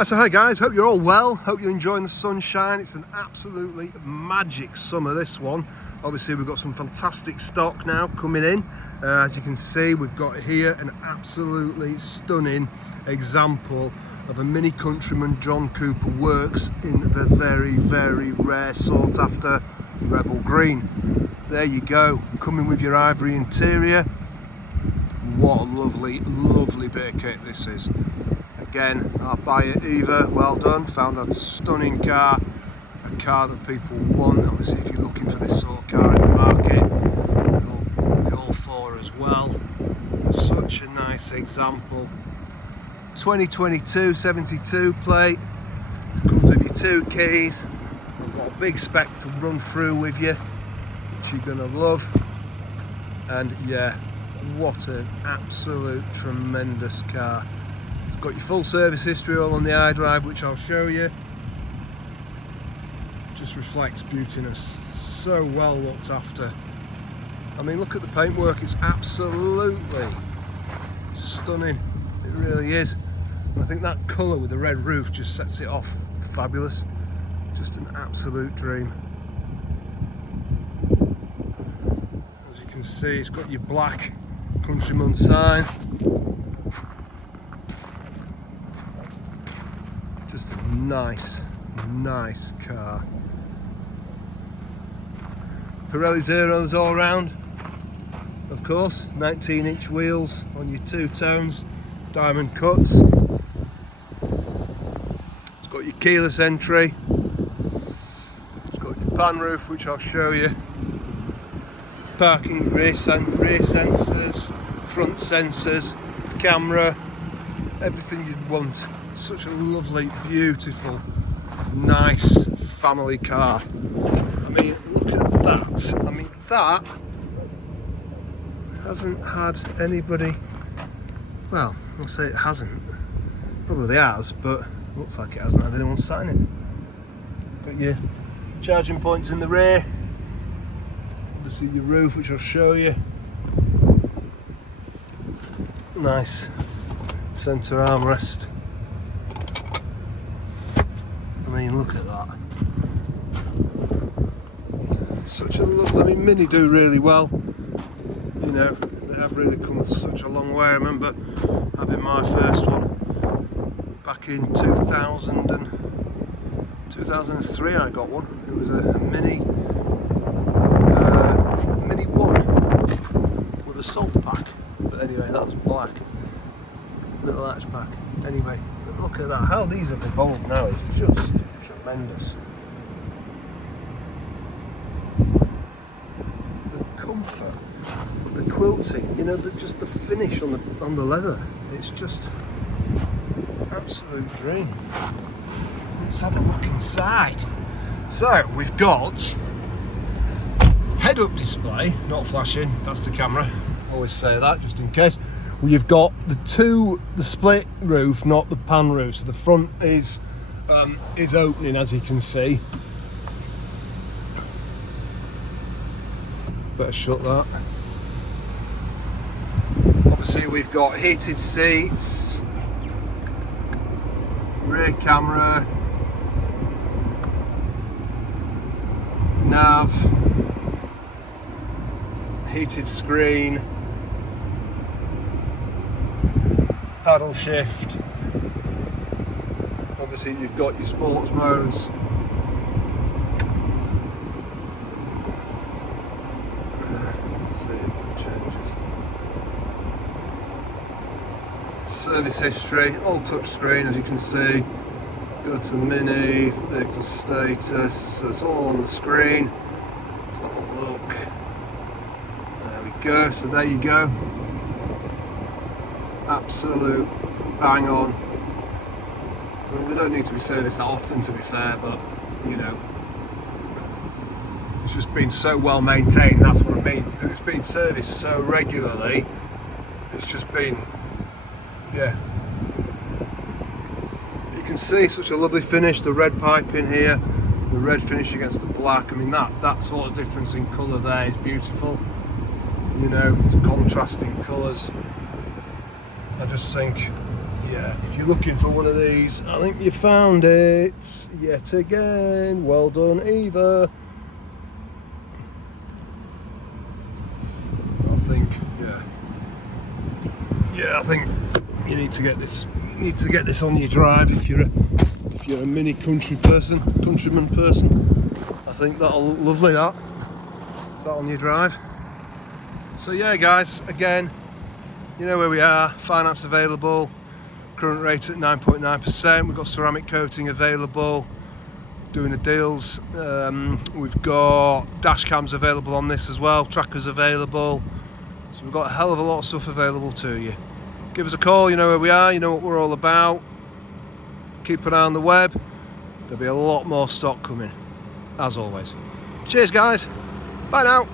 So hi guys, hope you're all well, hope you're enjoying the sunshine. It's an absolutely magic summer, this one. Obviously we've got some fantastic stock now coming in. As you can see, we've got here an absolutely stunning example of a mini Countryman John Cooper Works in the very, very rare sought after Rebel Green. There you go, coming with your ivory interior. What a lovely, lovely bit of kit this is. Again, our buyer Eva, well done, found a stunning car, a car that people want. Obviously if you're looking for this sort of car in the market, the ALL4 as well. Such a nice example. 2022 72 plate, it comes with your 2 keys. I've got a big spec to run through with you, which you're going to love. And yeah, what an absolute tremendous car. It's got your full service history all on the iDrive, which I'll show you. Just reflects beautiness, so well looked after. I mean, look at the paintwork, it's absolutely stunning, it really is. And I think that colour with the red roof just sets it off fabulous, just an absolute dream. As you can see, it's got your black Countryman sign. Just a nice, nice car. Pirelli Zeros all round, of course. 19-inch wheels on your 2 tones, diamond cuts. It's got your keyless entry. It's got your pan roof, which I'll show you. Parking rear sensors, front sensors, camera, everything you'd want. Such a lovely, beautiful, nice family car. I mean, look at that. I mean, that hasn't had anybody, well, I'll say it hasn't. Probably has, but looks like it hasn't had anyone sign it. Got your charging points in the rear. Obviously your roof, which I'll show you. Nice centre armrest. I mean, look at that. Such a lovely, I mean, Mini do really well. You know, they have really come such a long way. I remember having my first one back in 2003 I got one. It was a Mini Mini 1 with a salt pack. But anyway, that was black. Little hatchback. Anyway, look at that. How these have evolved now is just tremendous. The comfort, the quilting, you know, just the finish on the leather. It's just absolute dream. Let's have a look inside. So we've got head-up display, not flashing. That's the camera. Always say that just in case. You've got the split roof, not the pan roof. So the front is opening, as you can see. Better shut that. Obviously we've got heated seats, rear camera, nav, heated screen, paddle shift. Obviously you've got your sports modes. Let's see, it changes. Service history, all touch screen, as you can see. Go to Mini, vehicle status, so it's all on the screen. Let's have a look. There we go, so there you go. Absolute bang on. I mean, they don't need to be serviced that often, to be fair, but you know, it's just been so well maintained. That's what I mean, because it's been serviced so regularly. It's just been, yeah. You can see such a lovely finish. The red pipe in here, the red finish against the black. I mean, that sort of difference in colour there is beautiful. You know, contrasting colours. I just think, yeah, if you're looking for one of these, I think you found it yet again. Well done, Eva. I think, yeah, I think you need to get this. You need to get this on your drive if you're a mini countryman person. I think that'll look lovely. That. Is that on your drive? So yeah, guys, again, you know where we are. Finance available. Current rate at 9.9%. We've got ceramic coating available. Doing the deals. We've got dash cams available on this as well. Trackers available. So we've got a hell of a lot of stuff available to you. Give us a call. You know where we are. You know what we're all about. Keep an eye on the web. There'll be a lot more stock coming, as always. Cheers, guys. Bye now.